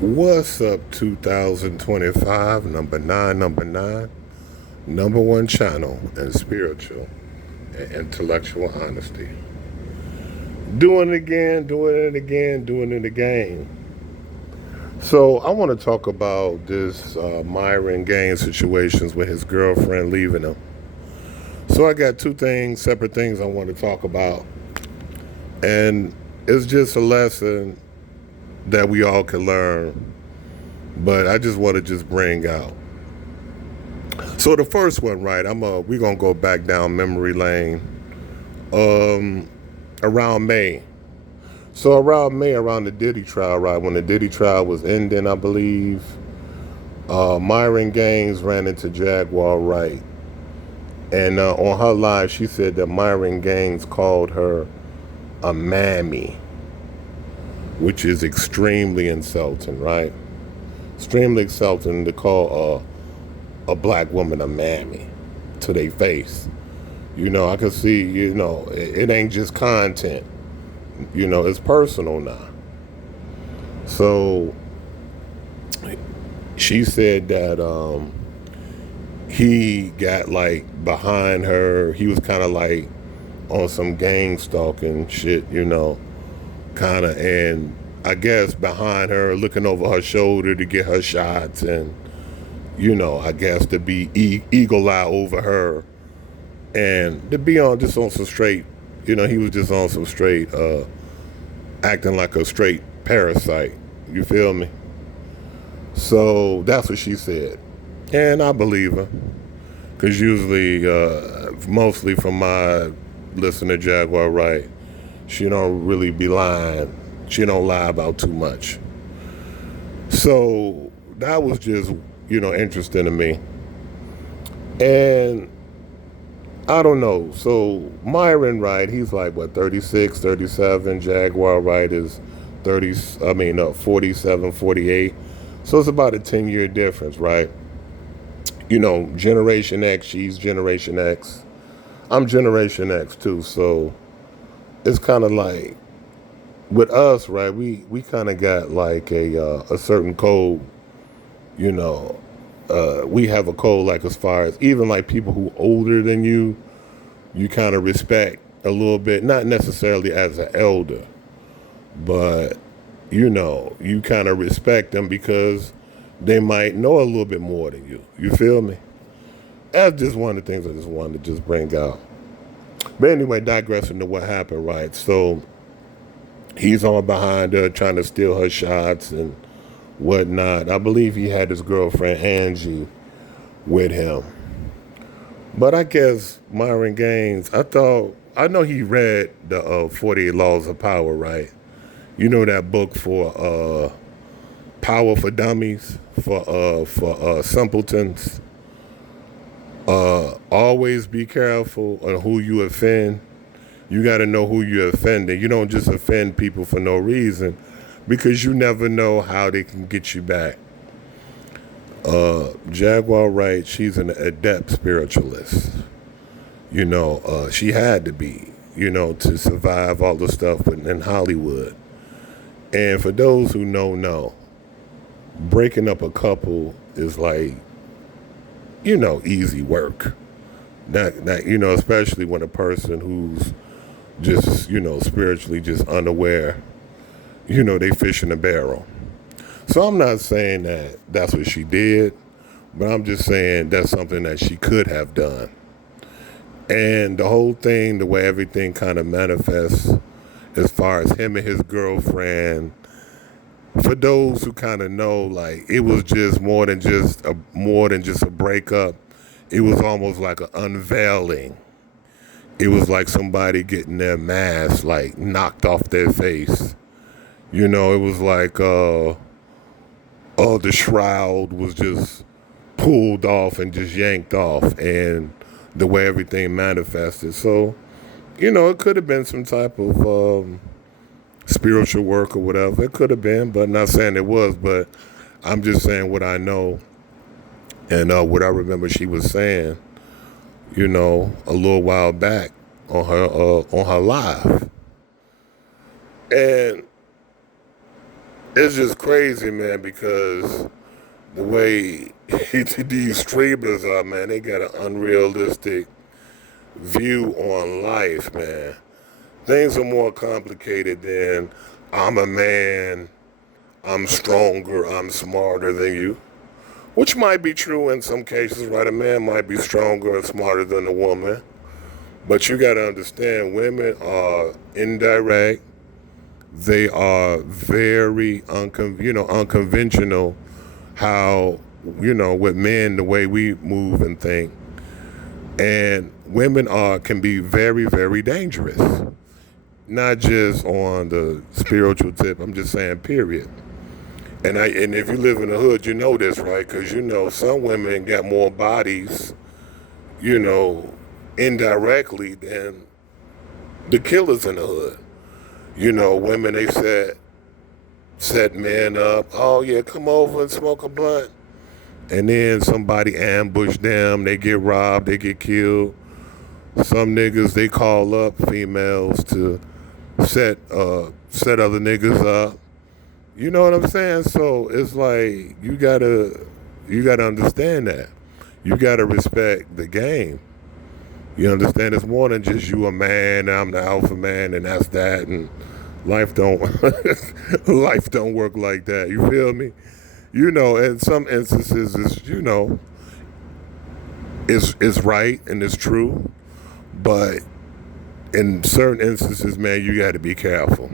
What's up, 2025, number one channel in spiritual and intellectual honesty. Doing it again, doing it again, doing it again. So, I want to talk about this Myron Gaines situations with his girlfriend leaving him. So, I got two things, separate things I want to talk about. And it's just a lesson that we all can learn, but I just want to just bring out. So the first one, right? We're gonna go back down memory lane. Um, Around May. So around May, around the Diddy trial, right? When the Diddy trial was ending, I believe, Myron Gaines ran into Jaguar Wright, and on her live, she said that Myron Gaines called her a mammy, which is extremely insulting, right? Extremely insulting to call a black woman a mammy to their face. I can see, it ain't just content. It's personal now. So she said that he got like behind her. He was kind of like on some gang stalking shit, kind of, and I guess behind her, looking over her shoulder to get her shots, and I guess to be eagle eye over her, and to be on just on some straight, he was just on some straight, acting like a straight parasite. You feel me? So that's what she said, and I believe her, because usually, mostly from my listen to Jaguar Wright, she don't really be lying. She don't lie about too much. So that was just interesting to me, and I don't know. So Myron Wright, he's like what, 36, 37. Jaguar Wright is 30. I mean, 47, 48. So it's about a 10-year difference, right? Generation X. She's Generation X. I'm Generation X too. So it's kind of like with us, right? We kind of got like a certain code. You know, we have a code like as far as even like people who older than you kind of respect a little bit, not necessarily as an elder, but you kind of respect them because they might know a little bit more than you. You feel me? That's just one of the things I just wanted to just bring out. But anyway, digressing to what happened, right? So he's on behind her, trying to steal her shots and whatnot. I believe he had his girlfriend Angie with him. But I guess Myron Gaines, I know he read the 48 Laws of Power, right? You know that book for Power for Dummies, for simpletons. Always be careful on who you offend. You got to know who you're offending. You don't just offend people for no reason, because you never know how they can get you back. Jaguar Wright, she's an adept spiritualist. She had to be, to survive all the stuff in Hollywood. And for those who know, breaking up a couple is like, easy work. That especially when a person who's just, spiritually just unaware, they fish in a barrel. So I'm not saying that that's what she did, but I'm just saying that's something that she could have done. And the whole thing, the way everything kind of manifests, as far as him and his girlfriend, for those who kind of know, like it was just more than just a breakup. It was almost like an unveiling. It was like somebody getting their mask like knocked off their face. It was like the shroud was just pulled off and just yanked off, and the way everything manifested. So, it could have been some type of spiritual work or whatever. It could have been, but not saying it was. But I'm just saying what I know and what I remember she was saying. A little while back on her live, and It's just crazy, man, because the way these streamers are, man, they got an unrealistic view on life, man. Things are more complicated than I'm a man, I'm stronger, I'm smarter than you. Which might be true in some cases, right? A man might be stronger and smarter than a woman. But you got to understand, women are indirect. They are very unconventional. How with men, the way we move and think, and women can be very, very dangerous. Not just on the spiritual tip. I'm just saying, period. And if you live in the hood, you know this, right? Because some women got more bodies, you know, indirectly than the killers in the hood. Women, they set men up. Oh yeah, come over and smoke a blunt. And then somebody ambush them. They get robbed. They get killed. Some niggas, they call up females to set other niggas up. You know what I'm saying? So it's like you gotta understand that. You gotta respect the game. You understand? It's more than just you a man, I'm the alpha man, and that's that. And life don't life don't work like that. You feel me? In some instances, it's right and it's true, but in certain instances, man, you got to be careful.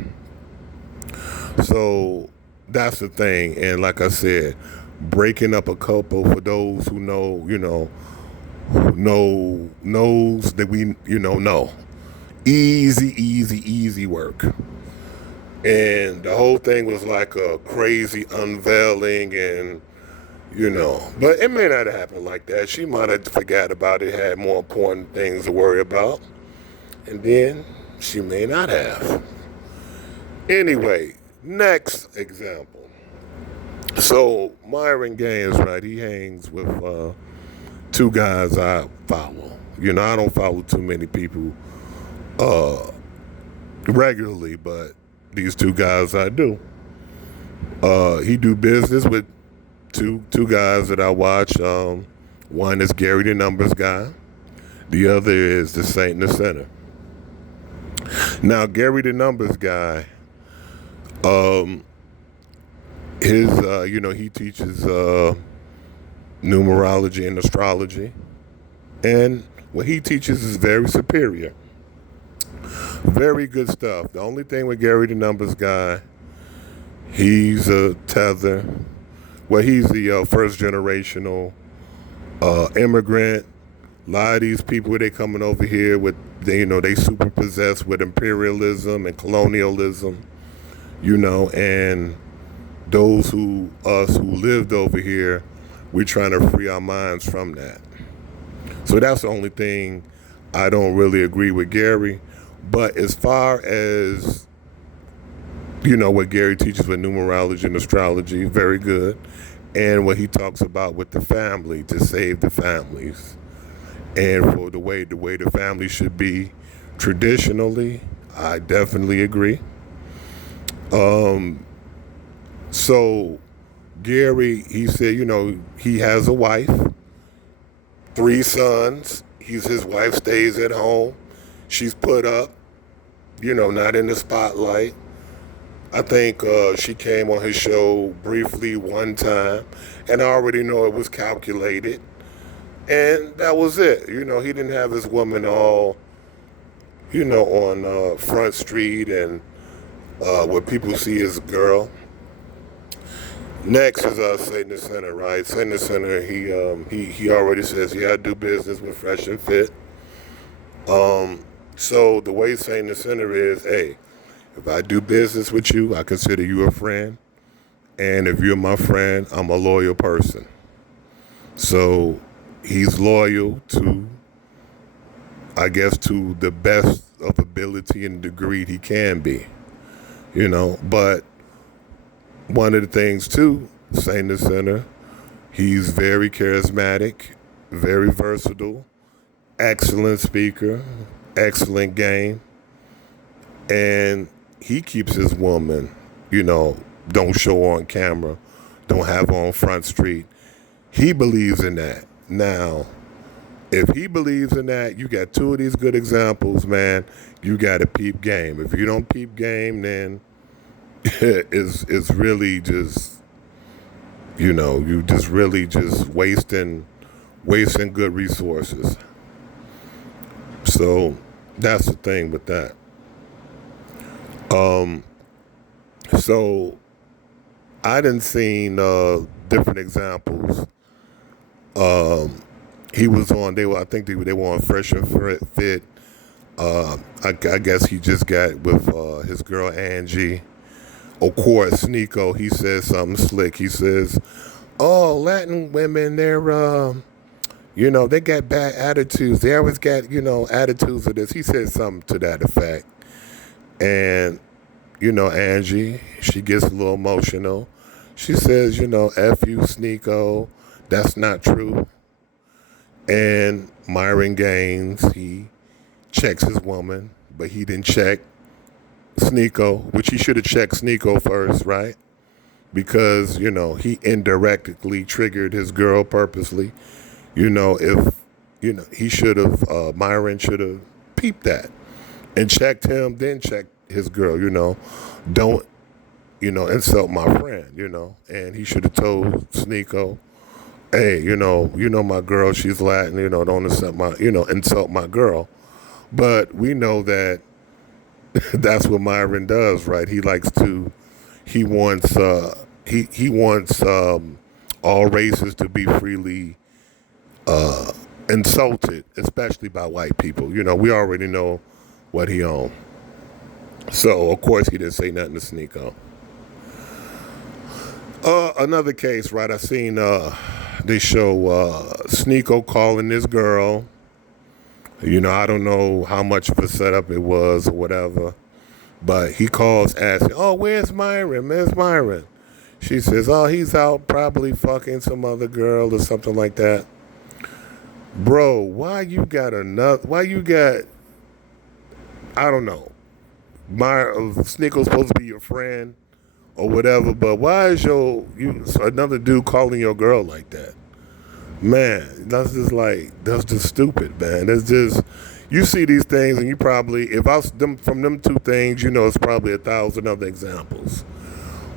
So that's the thing. And like I said, breaking up a couple, for those who know, knows that we, know. Easy work. And the whole thing was like a crazy unveiling and, but it may not have happened like that. She might have forgot about it, had more important things to worry about. And then she may not have. Anyway, next example. So Myron Gaines, right? He hangs with two guys I follow. I don't follow too many people regularly, but these two guys I do. He do business with two guys that I watch. One is Gary the Numbers guy. The other is the Saint in the Center. Now Gary the Numbers guy, he teaches numerology and astrology, and what he teaches is very superior. Very good stuff. The only thing with Gary the Numbers guy, he's a tether. Well, he's the first generational immigrant. A lot of these people, they coming over here with, they super possessed with imperialism and colonialism, and those who lived over here, we're trying to free our minds from that. So that's the only thing I don't really agree with Gary. But as far as, what Gary teaches with numerology and astrology, very good. And what he talks about with the family, to save the families. And for the way the family should be traditionally, I definitely agree. So Gary, he said, he has a wife, 3 sons. His wife stays at home. She's put up, not in the spotlight. I think she came on his show briefly one time, and I already know it was calculated. And that was it. He didn't have his woman all, on Front Street and what people see as a girl. Next is Saint in the Center, right? Saint in the Center, he already says, I do business with Fresh and Fit. So the way Saint in the Center is, hey, if I do business with you, I consider you a friend. And if you're my friend, I'm a loyal person. So he's loyal to the best of ability and degree he can be. But one of the things too, Saint in the Center, he's very charismatic, very versatile, excellent speaker, excellent game, and he keeps his woman, don't show on camera, don't have on Front Street. He believes in that. Now, if he believes in that, you got two of these good examples, man. You got to peep game. If you don't peep game, then it's really just, you just really just wasting good resources. So that's the thing with that. So I done seen different examples. He was on. I think they were on Fresh and Fit. I guess he just got with his girl Angie. Of course, Sneeko. He says something slick. He says, "Oh, Latin women, they're they got bad attitudes. They always got attitudes of this." He said something to that effect, and Angie, she gets a little emotional. She says, "F you, Sneeko. That's not true." And Myron Gaines, he checks his woman, but he didn't check Sneeko, which he should have checked Sneeko first, right? Because, he indirectly triggered his girl purposely. If he should have, Myron should have peeped that and checked him, then checked his girl, Don't, insult my friend, And he should have told Sneeko, hey, my girl, she's Latin, don't insult my girl. But we know that that's what Myron does, right? He wants all races to be freely insulted, especially by white people. We already know what he owned. So, of course, he didn't say nothing to Sneeko. Another case, right? I seen they show Sneeko calling this girl. I don't know how much of a setup it was or whatever, but he calls asking, "Oh, where's Myron? Where's Myron?" She says, "Oh, he's out probably fucking some other girl or something like that." Bro, why you got, I don't know, Sneeko's supposed to be your friend or whatever, but why is another dude calling your girl like that? Man, that's just stupid, man. That's just, you see these things and you probably, from them two things, it's probably 1,000 other examples.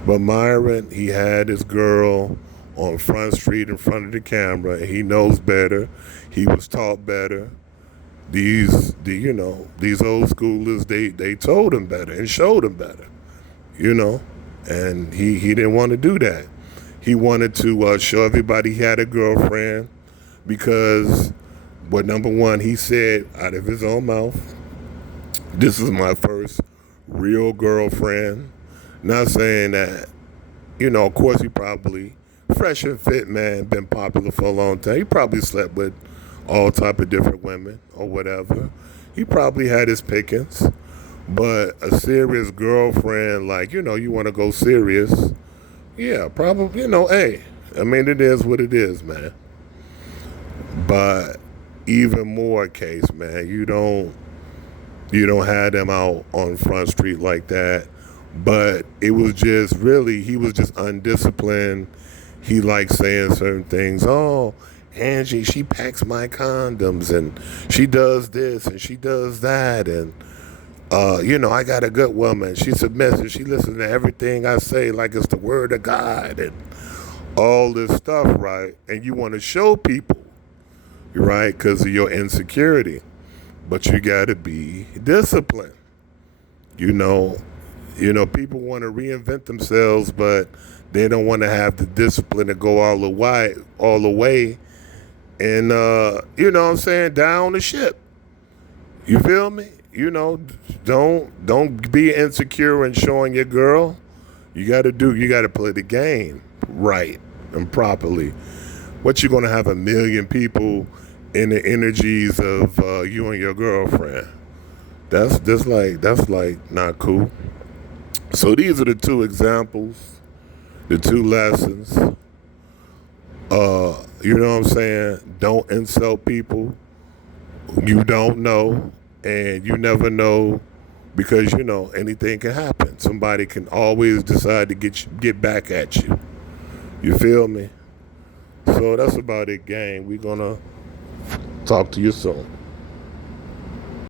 But Myron, he had his girl on Front Street in front of the camera, and he knows better. He was taught better. These old schoolers, they told him better and showed him better, and he didn't want to do that. He wanted to show everybody he had a girlfriend because, number one, he said out of his own mouth, "This is my first real girlfriend." Not saying that, of course he probably, Fresh and Fit, man, been popular for a long time. He probably slept with all type of different women or whatever. He probably had his pickings. But a serious girlfriend, you want to go serious, yeah, probably, hey, it is what it is, man. But even more case, man, you don't have them out on Front Street like that. But it was just really, he was just undisciplined. He liked saying certain things. "Oh, Angie, she packs my condoms and she does this and she does that, and I got a good woman. She's submissive. She listens to everything I say like it's the word of God," and all this stuff, right? And you want to show people, right, because of your insecurity. But you got to be disciplined. People want to reinvent themselves, but they don't want to have the discipline to go all the way, and what I'm saying, down the ship. You feel me? Don't be insecure and showing your girl. You got to play the game right and properly. What, you gonna have 1 million people in the energies of you and your girlfriend? That's not cool. So these are the two examples, the two lessons. You know what I'm saying? Don't insult people you don't know, and you never know because you know anything can happen. Somebody can always decide to get back at you. You feel me? So that's about it, gang. We're gonna talk to you soon.